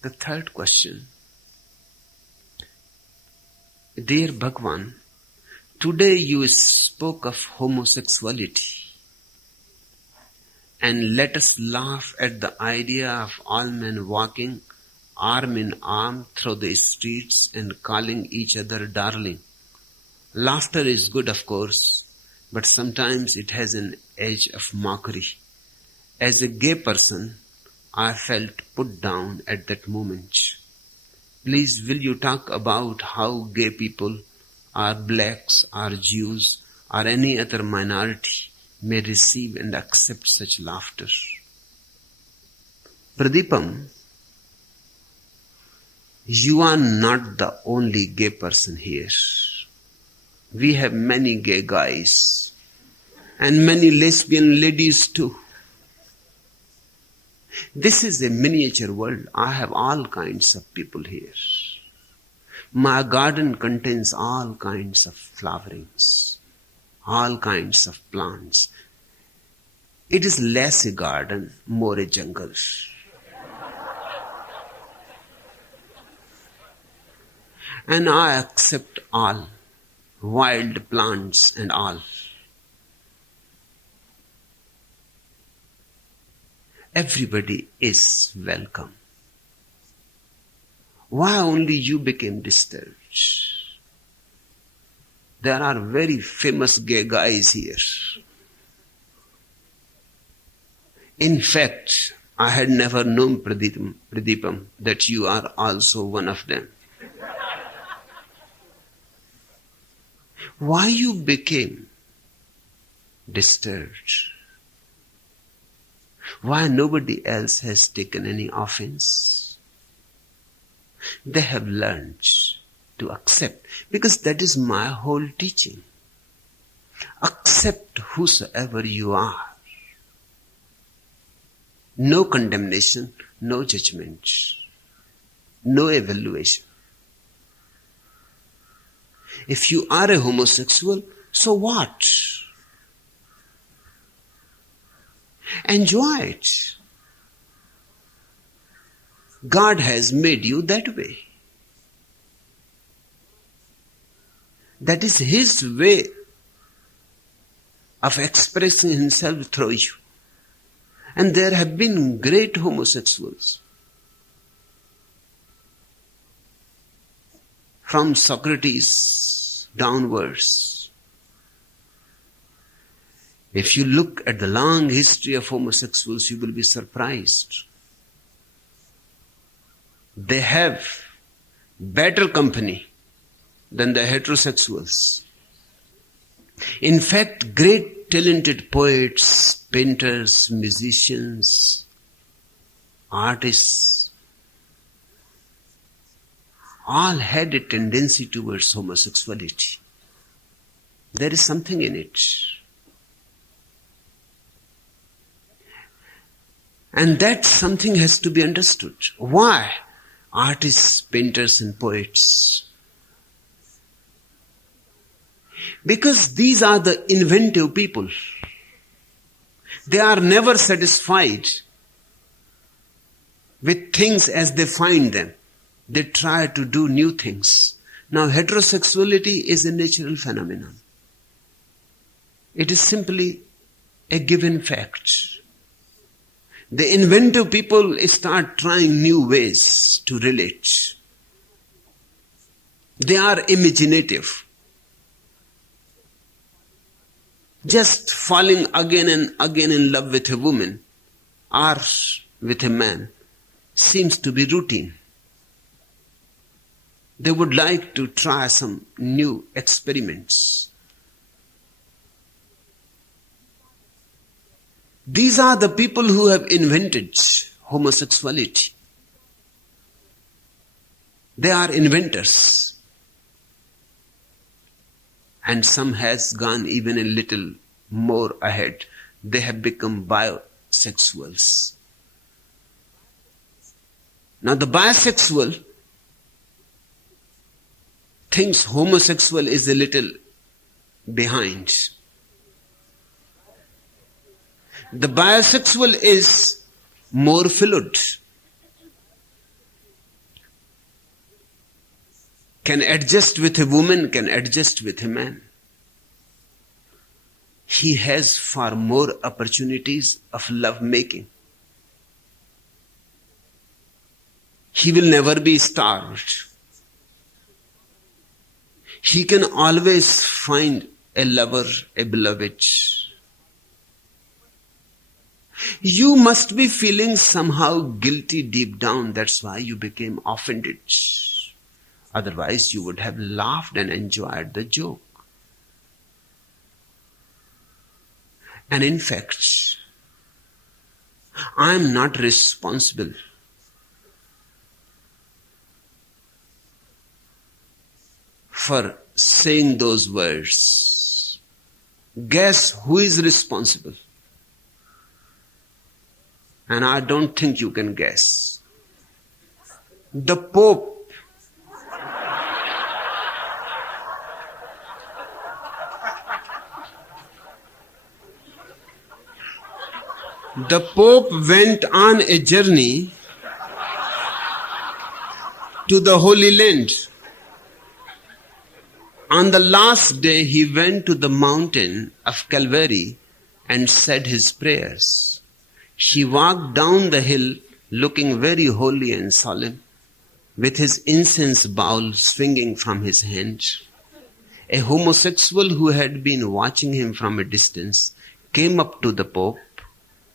The third question. Dear Bhagwan, today you spoke of homosexuality, and let us laugh at the idea of all men walking arm in arm through the streets and calling each other darling. Laughter is good, of course, but sometimes it has an edge of mockery. As a gay person, I felt put down at that moment. Please, will you talk about how gay people, or blacks, or Jews, or any other minority may receive and accept such laughter? Pradipam, you are not the only gay person here. We have many gay guys and many lesbian ladies too. This is a miniature world. I have all kinds of people here. My garden contains all kinds of flowerings, all kinds of plants. It is less a garden, more a jungle. And I accept all, wild plants and all. Everybody is welcome. Why only you became disturbed? There are very famous gay guys here. In fact, I had never known, Pradipam, that you are also one of them. Why you became disturbed? Why nobody else has taken any offense? They have learned to accept, because that is my whole teaching. Accept whosoever you are. No condemnation, no judgment, no evaluation. If you are a homosexual, so what? Enjoy it. God has made you that way. That is His way of expressing Himself through you. And there have been great homosexuals. From Socrates downwards. If you look at the long history of homosexuals, you will be surprised. They have better company than the heterosexuals. In fact, great talented poets, painters, musicians, artists, all had a tendency towards homosexuality. There is something in it. And that something has to be understood. Why? Artists, painters, and poets. Because these are the inventive people. They are never satisfied with things as they find them. They try to do new things. Now, heterosexuality is a natural phenomenon. It is simply a given fact. The inventive people start trying new ways to relate. They are imaginative. Just falling again and again in love with a woman or with a man seems to be routine. They would like to try some new experiments. These are the people who have invented homosexuality. They are inventors. And some has gone even a little more ahead. They have become bisexuals. Now the bisexual thinks homosexual is a little behind. The bisexual is more fluid. can adjust with a woman, can adjust with a man. He has far more opportunities of love making. He will never be starved. He can always find a lover, a beloved. You must be feeling somehow guilty deep down. That's why you became offended. Otherwise, you would have laughed and enjoyed the joke. And in fact, I am not responsible for saying those words. Guess who is responsible? And I don't think you can guess. The Pope. The Pope went on a journey to the Holy Land. On the last day, he went to the mountain of Calvary and said his prayers. He walked down the hill looking very holy and solemn, with his incense bowl swinging from his hand. A homosexual who had been watching him from a distance came up to the Pope,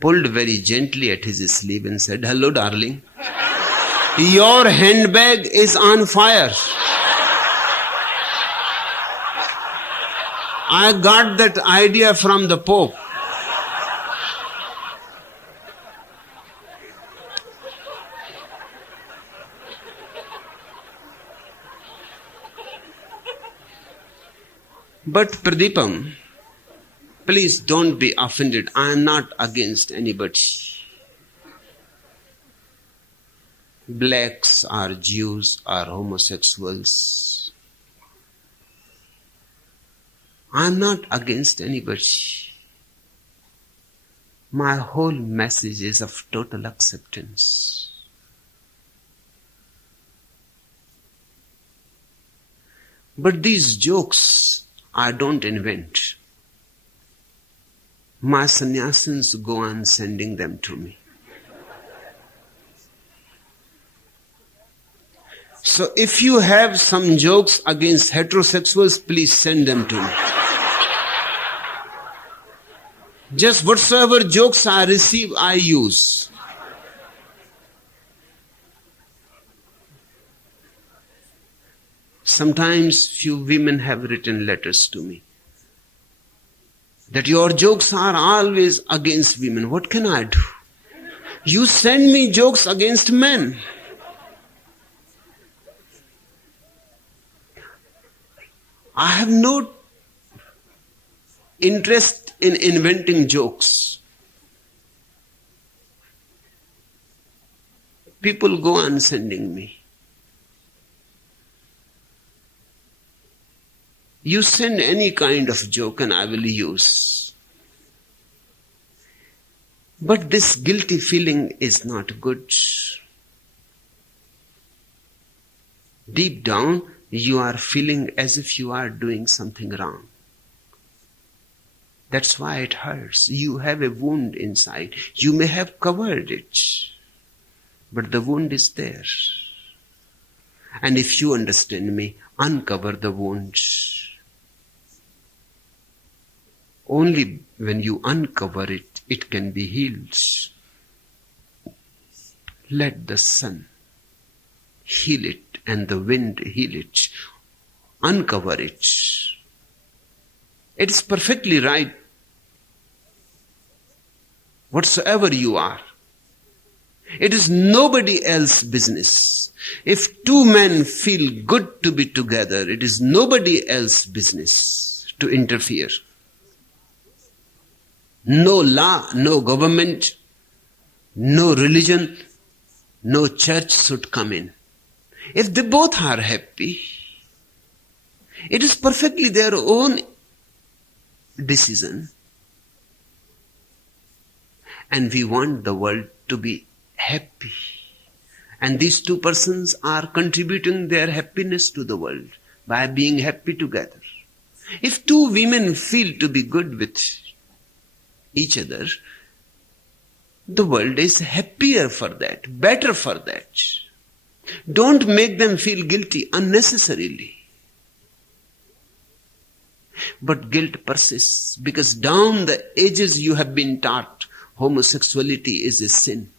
pulled very gently at his sleeve and said, "Hello, darling. Your handbag is on fire." I got that idea from the Pope. But Pradipam, please don't be offended. I am not against anybody. Blacks or Jews or homosexuals. I am not against anybody. My whole message is of total acceptance. But these jokes I don't invent. My sannyasins go on sending them to me. So if you have some jokes against heterosexuals, please send them to me. Just whatsoever jokes I receive, I use. Sometimes few women have written letters to me that your jokes are always against women. What can I do? You send me jokes against men. I have no interest in inventing jokes. People go on sending me. You send any kind of joke and I will use. But this guilty feeling is not good. Deep down, you are feeling as if you are doing something wrong. That's why it hurts. You have a wound inside. You may have covered it, but the wound is there. And if you understand me, uncover the wound. Only when you uncover it, it can be healed. Let the sun heal it and the wind heal it. Uncover it. It is perfectly right. Whatsoever you are, it is nobody else's business. If two men feel good to be together, it is nobody else's business to interfere. No law, no government, no religion, no church should come in. If they both are happy, it is perfectly their own decision. And we want the world to be happy. And these two persons are contributing their happiness to the world by being happy together. If two women feel to be good with each other, the world is happier for that, better for that. Don't make them feel guilty unnecessarily. But guilt persists because down the ages you have been taught homosexuality is a sin.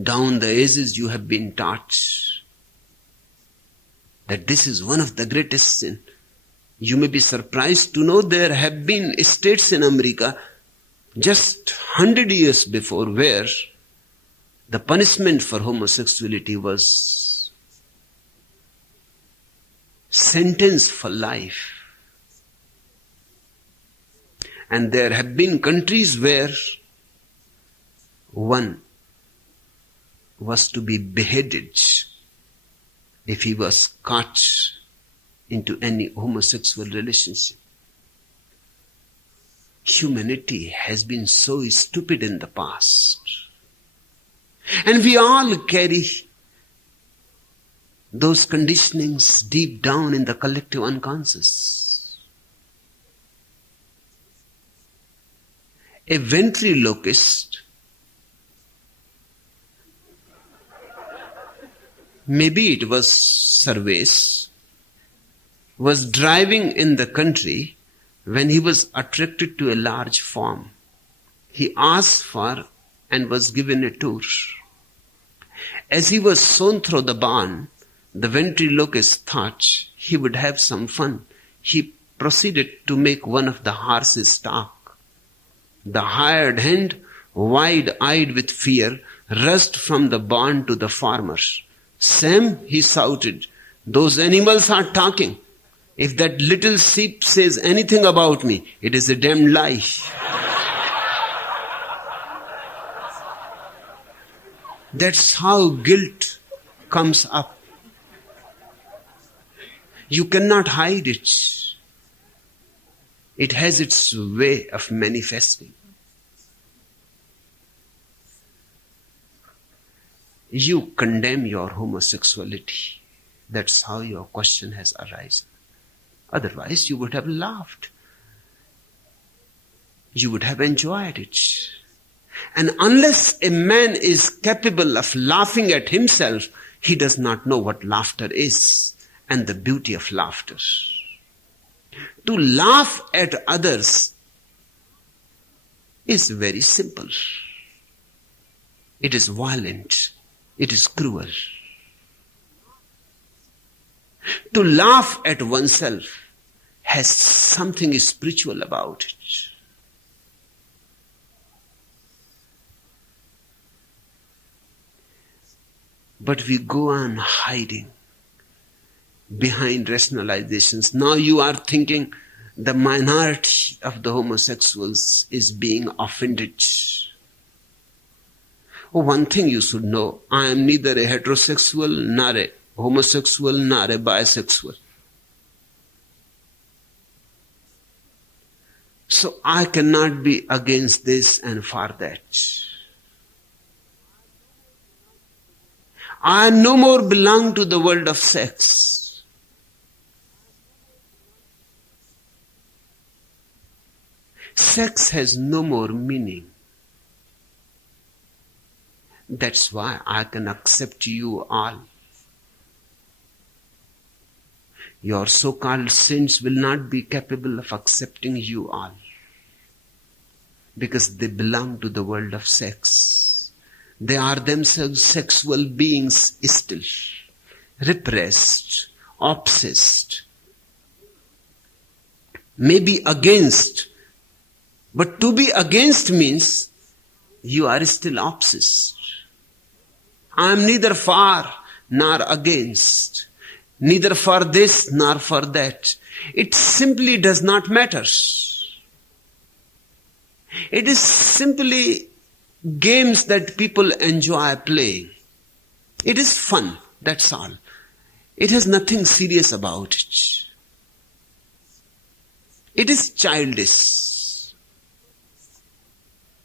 Down the ages you have been taught that this is one of the greatest sins. You may be surprised to know there have been states in America just 100 years before where the punishment for homosexuality was sentence for life. And there have been countries where one was to be beheaded if he was caught into any homosexual relationship. Humanity has been so stupid in the past. And we all carry those conditionings deep down in the collective unconscious. A ventriloquist, maybe it was Service, was driving in the country when he was attracted to a large farm. He asked for and was given a tour. As he was shown through the barn, the ventriloquist thought he would have some fun. He proceeded to make one of the horses talk. The hired hand, wide-eyed with fear, rushed from the barn to the farmer. "Sam," he shouted, "those animals are talking. If that little sheep says anything about me, it is a damned lie." That's how guilt comes up. You cannot hide it. It has its way of manifesting. You condemn your homosexuality. That's how your question has arisen. Otherwise, you would have laughed. You would have enjoyed it. And unless a man is capable of laughing at himself, he does not know what laughter is and the beauty of laughter. To laugh at others is very simple. It is violent. It is cruel. To laugh at oneself has something spiritual about it. But we go on hiding behind rationalizations. Now you are thinking the minority of the homosexuals is being offended. One thing you should know, I am neither a heterosexual, nor a homosexual, nor a bisexual. So I cannot be against this and for that. I no more belong to the world of sex. Sex has no more meaning. That's why I can accept you all. Your so-called saints will not be capable of accepting you all because they belong to the world of sex. They are themselves sexual beings still, repressed, obsessed, maybe against. But to be against means you are still obsessed. I am neither for nor against, neither for this nor for that. It simply does not matter. It is simply games that people enjoy playing. It is fun, that's all. It has nothing serious about it. It is childish.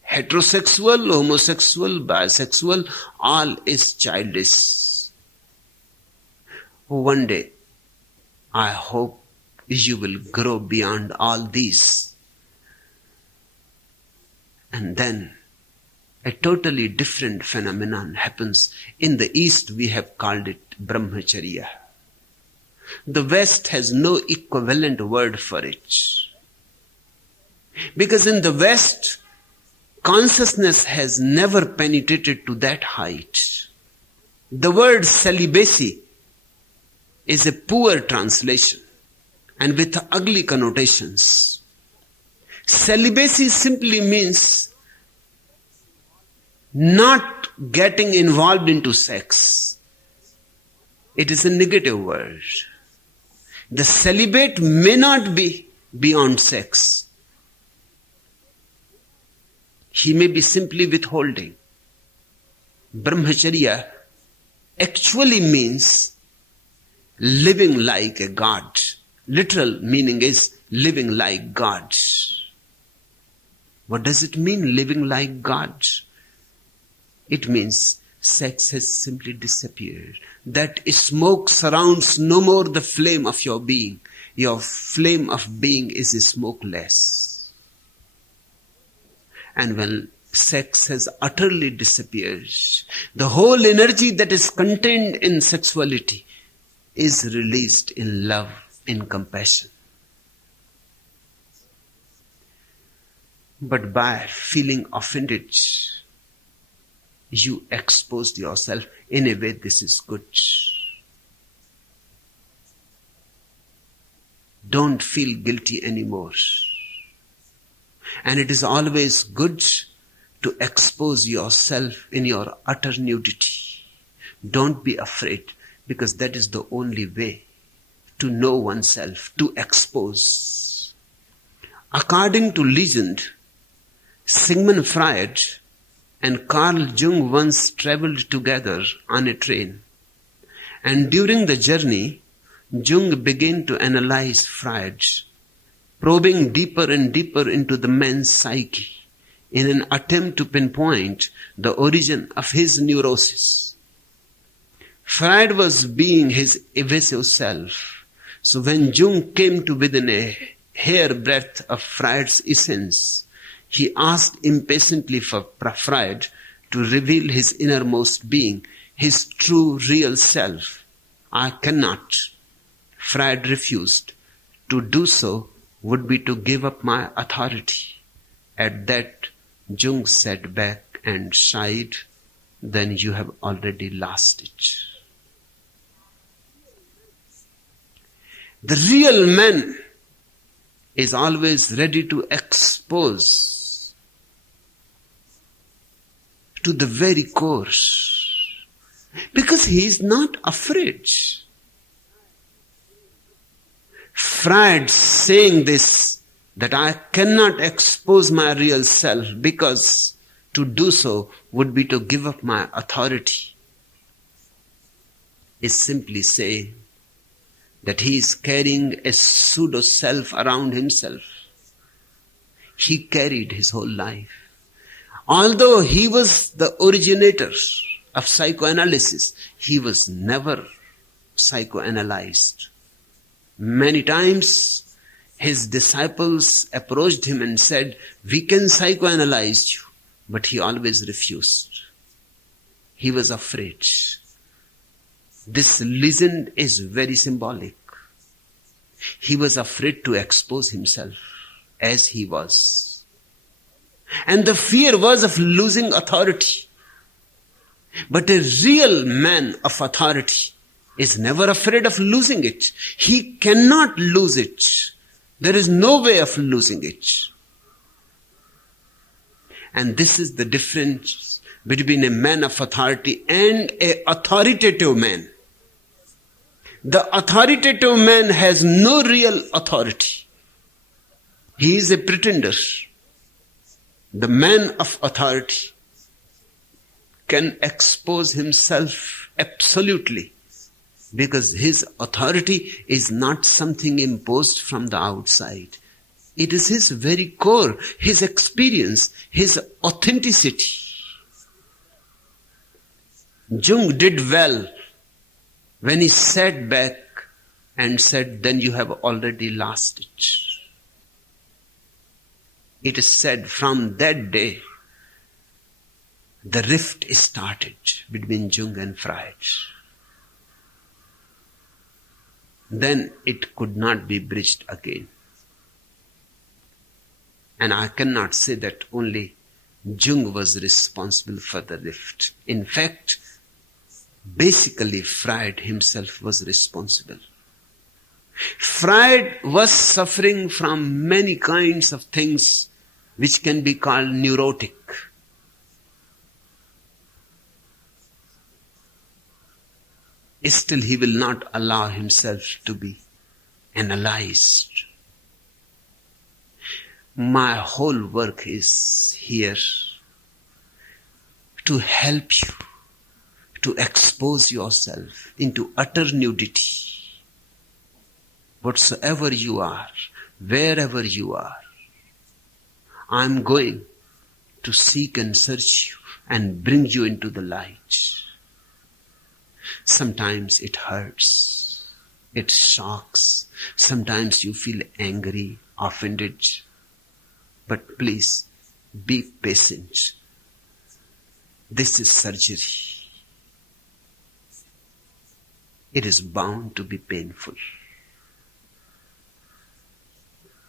heterosexual, homosexual, bisexual, all is childish. One day, I hope you will grow beyond all these. And then a totally different phenomenon happens. In the East, we have called it Brahmacharya. The West has no equivalent word for it. Because in the West, consciousness has never penetrated to that height. The word celibacy is a poor translation and with ugly connotations. Celibacy simply means not getting involved into sex. It is a negative word. The celibate may not be beyond sex. He may be simply withholding. Brahmacharya actually means living like a god. Literal meaning is living like God. What does it mean, living like God? It means sex has simply disappeared. That smoke surrounds no more the flame of your being. Your flame of being is smokeless. And when sex has utterly disappeared, the whole energy that is contained in sexuality is released in love, in compassion. But by feeling offended, you exposed yourself. In a way, this is good. Don't feel guilty anymore. And it is always good to expose yourself in your utter nudity. Don't be afraid, because that is the only way to know oneself, to expose. According to legend, Sigmund Freud and Carl Jung once traveled together on a train. And during the journey, Jung began to analyze Freud, probing deeper and deeper into the man's psyche in an attempt to pinpoint the origin of his neurosis. Freud was being his evasive self. So when Jung came to within a hairbreadth of Freud's essence, he asked impatiently for Freud to reveal his innermost being, his true real self. I cannot. Freud refused. To do so would be to give up my authority. At that, Jung sat back and sighed. Then you have already lost it. The real man is always ready to expose to the very core, because he is not afraid. Freud saying this, that I cannot expose my real self because to do so would be to give up my authority, is simply saying that he is carrying a pseudo-self around himself. He carried his whole life. Although he was the originator of psychoanalysis, he was never psychoanalyzed. Many times his disciples approached him and said, "We can psychoanalyze you," but he always refused. He was afraid. This legend is very symbolic. He was afraid to expose himself as he was. And the fear was of losing authority. But a real man of authority is never afraid of losing it. He cannot lose it. There is no way of losing it. And this is the difference between a man of authority and an authoritative man. The authoritative man has no real authority. He is a pretender. The man of authority can expose himself absolutely, because his authority is not something imposed from the outside. It is his very core, his experience, his authenticity. Jung did well when he sat back and said, then you have already lost it. It is said from that day, the rift started between Jung and Freud. Then it could not be bridged again. And I cannot say that only Jung was responsible for the rift. In fact, basically Freud himself was responsible. Freud was suffering from many kinds of things which can be called neurotic. Still, he will not allow himself to be analyzed. My whole work is here to help you to expose yourself into utter nudity. Whatsoever you are, wherever you are, I am going to seek and search you and bring you into the light. Sometimes it hurts, it shocks, sometimes you feel angry, offended. But please, be patient. This is surgery. It is bound to be painful.